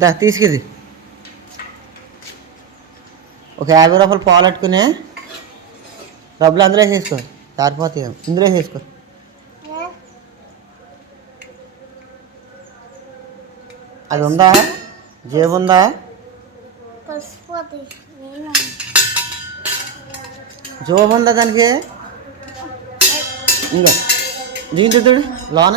దా తీసుకెది ఒక యాభై రూపాయలు పాలు పట్టుకుని డబ్బులు అందులో వేసేసుకో. సారిపోతాయి ఏమో. ఇందులో వేసేసుకో. అది ఉందా? జేబు ఉందా? జోబు ఉందా దానికి? ఇంకా దీంట్లో చూడు లోన.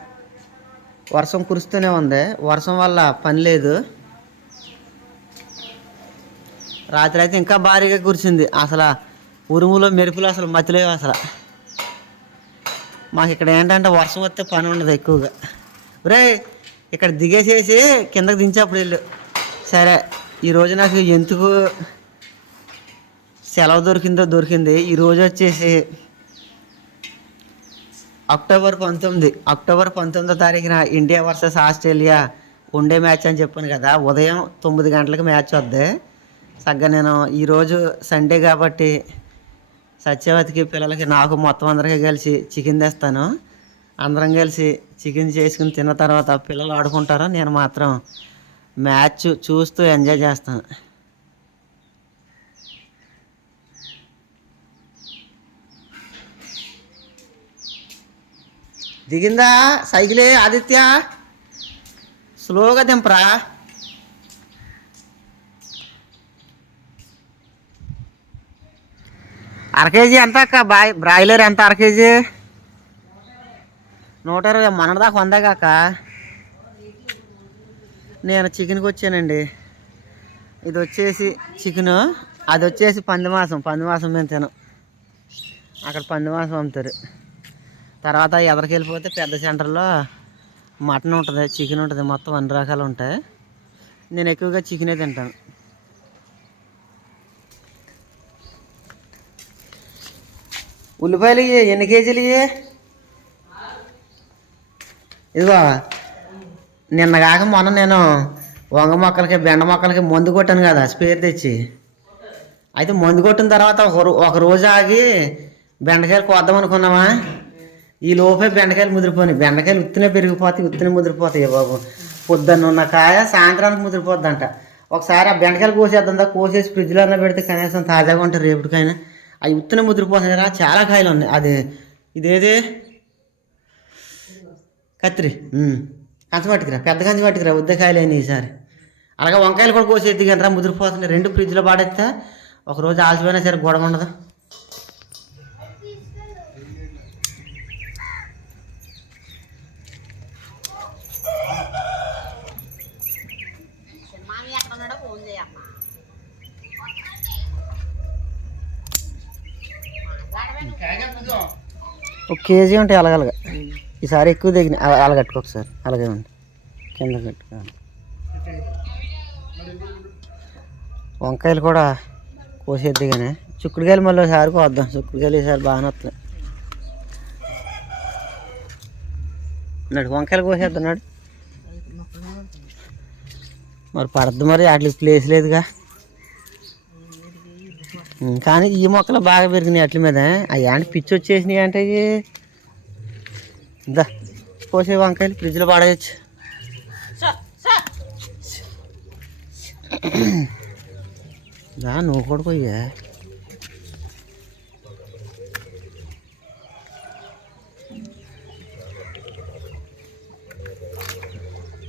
వర్షం కురుస్తూనే ఉంది. వర్షం వల్ల పని లేదు. రాత్రి అయితే ఇంకా భారీగా కురిసింది. అసలు ఉరుములు మెరుపులు అసలు మతిలేవు అసలు. మాకు ఇక్కడ ఏంటంటే వర్షం వస్తే పని ఉండదు ఎక్కువగా. రే ఇక్కడ దిగేసేసి కిందకి దించేప్పుడు వెళ్ళు. సరే ఈరోజు నాకు ఎందుకు సెలవు దొరికిందో దొరికింది. ఈరోజు వచ్చేసి అక్టోబర్ పంతొమ్మిది అక్టోబర్ పంతొమ్మిదో తారీఖున ఇండియా వర్సెస్ ఆస్ట్రేలియా ఉండే మ్యాచ్ అని చెప్పాను కదా ఉదయం తొమ్మిది గంటలకు మ్యాచ్ వద్దే. సగ్గా నేను ఈరోజు సండే కాబట్టి సత్యవతికి పిల్లలకి నాకు మొత్తం అందరికీ కలిసి చికెన్ తెస్తాను. అందరం కలిసి చికెన్ చేసుకుని తిన్న తర్వాత పిల్లలు ఆడుకుంటారు నేను మాత్రం మ్యాచ్ చూస్తూ ఎంజాయ్ చేస్తాను. దిగిందా? సైకిలే ఆదిత్య. స్లోగా దింపరా అర కేజీ ఎంత అక్క? బాయ్ బ్రాయిలర్ ఎంత అర కేజీ? నూట ఇరవై మొన్నటిదాకా వందా కాక నేను చికెన్కి వచ్చానండి. ఇది వచ్చేసి చికెను అది వచ్చేసి పంది మాసం. పంది మాసం మేము తినం. అక్కడ పంది మాసం అమ్ముతారు. తర్వాత ఎదరికి వెళ్ళిపోతే పెద్ద సెంటర్లో మటన్ ఉంటుంది చికెన్ ఉంటుంది మొత్తం అన్ని రకాలు ఉంటాయి. నేను ఎక్కువగా చికెనే తింటాను. ఉల్లిపాయలు ఎన్ని కేజీలు ఇదిగో నిన్న కాక మొన్న నేను వంగ మొక్కలకి బెండ మొక్కలకి మందు కొట్టాను కదా స్పేర్ తెచ్చి. అయితే మందు కొట్టిన తర్వాత ఒక రో- ఒక రోజు ఆగి బెండకాయలు కొద్దాం అనుకున్నామా ఈ లోపే బెండకాయలు ముదిరిపోయినాయి. బెండకాయలు ఉత్తినే పెరిగిపోతాయి ఉత్తినే ముదిరిపోతాయి బాబు. పొద్దున్న ఉన్న కాయ సాయంత్రానికి ముదిరిపోద్దంట. ఒకసారి ఆ బెండకాయలు కోసేద్దా కోసేసి ఫ్రిడ్జ్లో అన్న పెడితే కనీసం తాజాగా ఉంటాయి రేపటికైనా. అవి ఉత్తినే ముదిరిపోతాయి కదా చాలా కాయలు ఉన్నాయి. అది ఇదేది? కత్తిరి కంచి కంచం పట్టుకురా పెద్ద కంచం పట్టుకురా ఉద్ద కాయలు అయినాయి ఈసారి. అలాగే వంకాయలు కూడా కోసేది కనరా ముదిరిపోతున్నాయి. రెండు ఫ్రిడ్జ్లో పాడేస్తే ఒకరోజు ఆల్చిపోయినా సరే గొడవ ఉండదు. ఒక కేజీ ఉంటాయి అలగలగా. ఈసారి ఎక్కువ దిగిన అలగట్టుకో ఒకసారి. అలాగే ఉంది కింద కట్టుకో వంకాయలు కూడా కోసేద్ది కానీ చిక్కుడుకాయలు మళ్ళీ ఒకసారి కోద్దాం. చిక్కుడుకాయలు ఈసారి బాగానే వస్తున్నాయి. నాడు వంకాయలు కోసేస్తున్నాడు. మరి పడద్దు మరి వాటికి ప్లేస్ లేదుగా. కానీ ఈ మొక్కలు బాగా పెరిగినాయి అట్ల మీద. అవి అంటే పిచ్చి వచ్చేసినాయి అంటే దా కోసే వంకాయలు ఫ్రిడ్జ్లో పడేయచ్చు. దా నువ్వు కూడా పోయా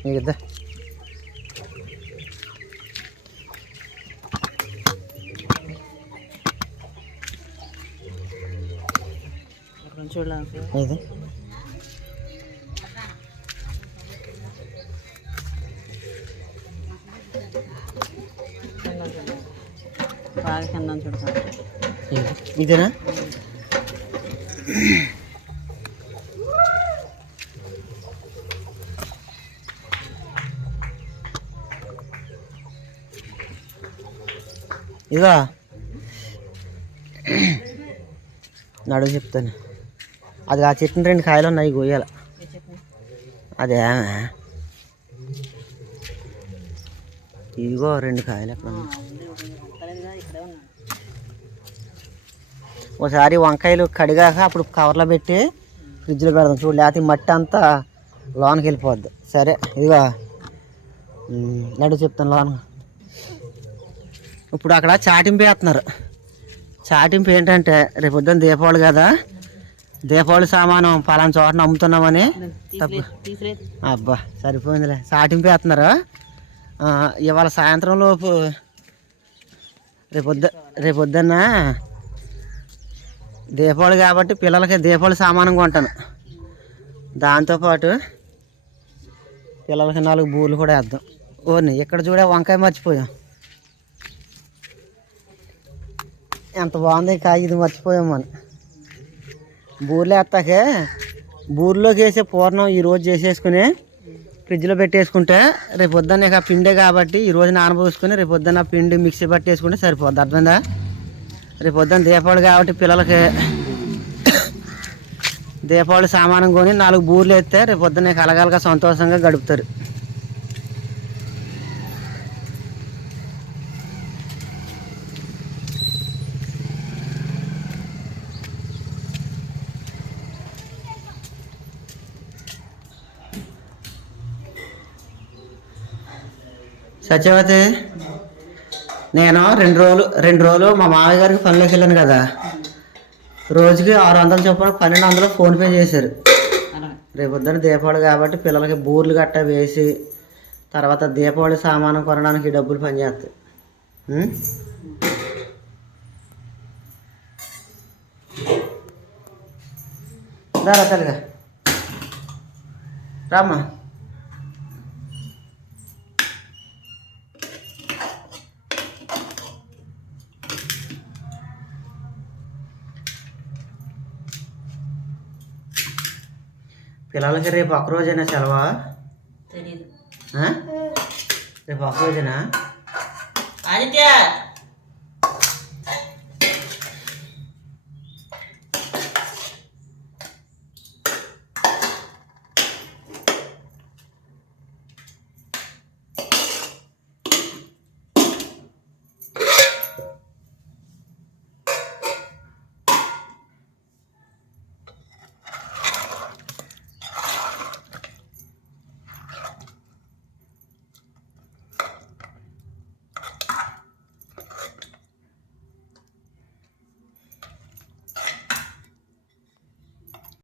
నీకు ఇద్దా ఇది బాగా కన్నాం చూడతాను ఇదేనా? ఇదా నడువు చెప్తాను. అది ఆ చెట్టుని రెండు కాయలు ఉన్నాయి గోయాల అదే ఇదిగో రెండు కాయలు ఉన్నాడు ఒకసారి వంకాయలు కడిగాక అప్పుడు కవర్లో పెట్టి ఫ్రిడ్జ్లో పెడదాం. చూడు లేకపోతే మట్టి అంతా లోనకి వెళ్ళిపోద్ది. సరే ఇదిగో. నడు చెప్తాను లోన ఇప్పుడు అక్కడ చాటింపు వేస్తున్నారు. చాటింపు ఏంటంటే రేపు పొద్దున్న దీపావళి కదా దీపావళి సామానం పలానా చోటన అమ్ముతున్నామని తప్పు అబ్బా. సరిపోయిందిలే. చాటింపు వేస్తున్నారు. ఇవాళ సాయంత్రం లోపు రేపొద్దు రేపొద్దున్న దీపావళి కాబట్టి పిల్లలకి దీపావళి సామానం కొంటాను. దాంతోపాటు పిల్లలకి నాలుగు బూర్లు కూడా వేద్దాం. ఓర్ని ఇక్కడ చూడే వంకాయ మర్చిపోయాం. ఎంత బాగుంది కాయ ఇది మర్చిపోయాం మనం. బూర్లు వేస్తాకే బూర్లోకి వేసే పూర్ణం ఈరోజు చేసేసుకుని ఫ్రిడ్జ్లో పెట్టేసుకుంటే రేపు పొద్దున్న ఇక పిండే కాబట్టి ఈరోజు నానబోసుకుని రేపు పొద్దున్న పిండి మిక్సీ పట్టేసుకుంటే సరిపోద్ది. అర్థమైందా? రేపు పొద్దున్న దీపావళి కాబట్టి పిల్లలకి దీపావళి సామానం కొని నాలుగు బూర్లు వేస్తే రేపు పొద్దున్న అలగలగా సంతోషంగా గడుపుతారు. సత్యవతి నేను రెండు రోజులు రెండు రోజులు మా మామయ్య గారికి పనిలోకి వెళ్ళాను కదా. రోజుకి ఆరు వందలు చొప్పున పన్నెండు వందలు ఫోన్పే చేశారు. రేపు పొద్దున దీపావళి కాబట్టి పిల్లలకి బూర్లు గట్ట వేసి తర్వాత దీపావళి సామాను కొనడానికి డబ్బులు పనిచేస్తాయి ఉం? దారా తల్లిగా రామ్మా. పిల్లలకి రేపు ఒక రోజైనా సెలవా? రేపు ఒక రోజేనా? ఆదిత్య!